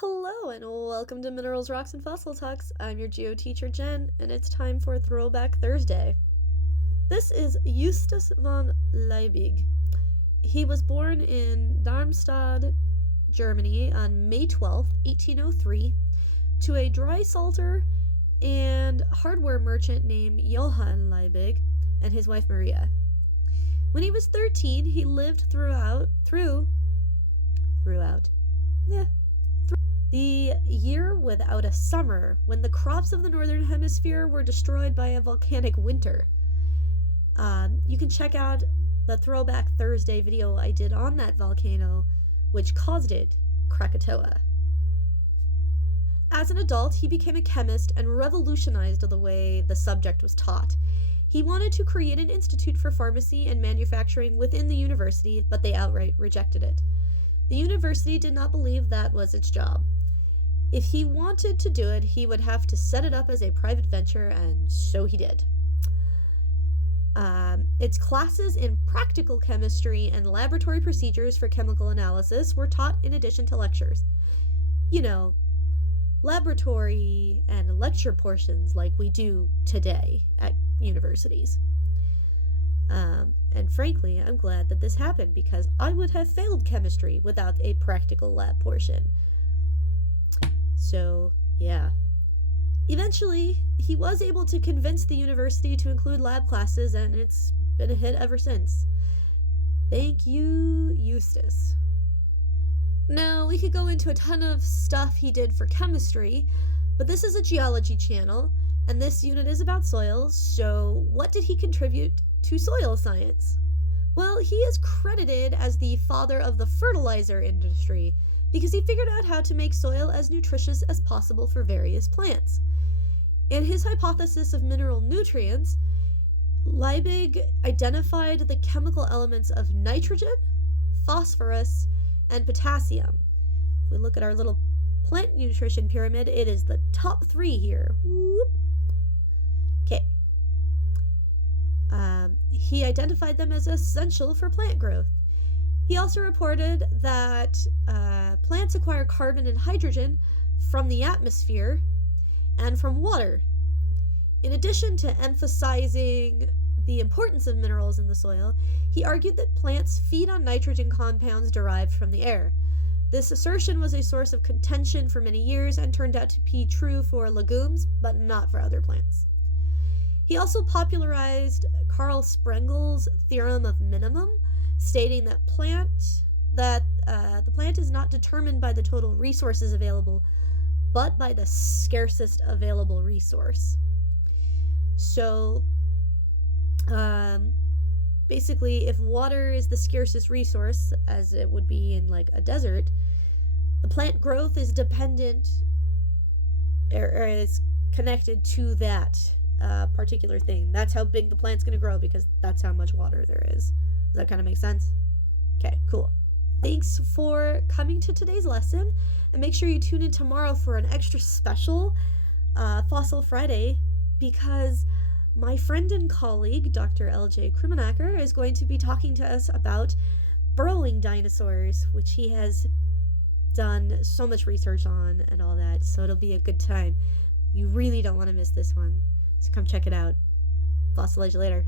Hello and welcome to Minerals, Rocks, and Fossil Talks. I'm your geo teacher Jen, and it's time for Throwback Thursday. This is Justus von Liebig. He was born in Darmstadt, Germany on May 12th, 1803, to a dry salter and hardware merchant named Johann Liebig and his wife Maria. When he was 13, he lived throughout the year without a summer, when the crops of the northern hemisphere were destroyed by a volcanic winter. You can check out the Throwback Thursday video I did on that volcano, which caused it, Krakatoa. As an adult, he became a chemist and revolutionized the way the subject was taught. He wanted to create an institute for pharmacy and manufacturing within the university, but they outright rejected it. The university did not believe that was its job. If he wanted to do it, he would have to set it up as a private venture, and so he did. Its classes in practical chemistry and laboratory procedures for chemical analysis were taught in addition to lectures. You know, laboratory and lecture portions like we do today at universities. And frankly, I'm glad that this happened because I would have failed chemistry without a practical lab portion. So, yeah. Eventually, he was able to convince the university to include lab classes, and it's been a hit ever since. Thank you, Justus. Now, we could go into a ton of stuff he did for chemistry, but this is a geology channel, and this unit is about soils, so what did he contribute to soil science? Well, he is credited as the father of the fertilizer industry because he figured out how to make soil as nutritious as possible for various plants. In his hypothesis of mineral nutrients, Liebig identified the chemical elements of nitrogen, phosphorus, and potassium. If we look at our little plant nutrition pyramid, it is the top 3 here. Okay. He identified them as essential for plant growth. He also reported that plants acquire carbon and hydrogen from the atmosphere and from water. In addition to emphasizing the importance of minerals in the soil, he argued that plants feed on nitrogen compounds derived from the air. This assertion was a source of contention for many years and turned out to be true for legumes, but not for other plants. He also popularized Carl Sprengel's theorem of minimum, stating that the plant is not determined by the total resources available, but by the scarcest available resource. So, basically, if water is the scarcest resource, as it would be in like a desert, the plant growth is dependent or is connected to that particular thing. That's how big the plant's going to grow because that's how much water there is. Does that kind of make sense? Okay, cool. Thanks for coming to today's lesson, and make sure you tune in tomorrow for an extra special Fossil Friday, because my friend and colleague, Dr. L.J. Krimenacker, is going to be talking to us about burrowing dinosaurs, which he has done so much research on and all that, so it'll be a good time. You really don't want to miss this one, so come check it out. Fossilize you later.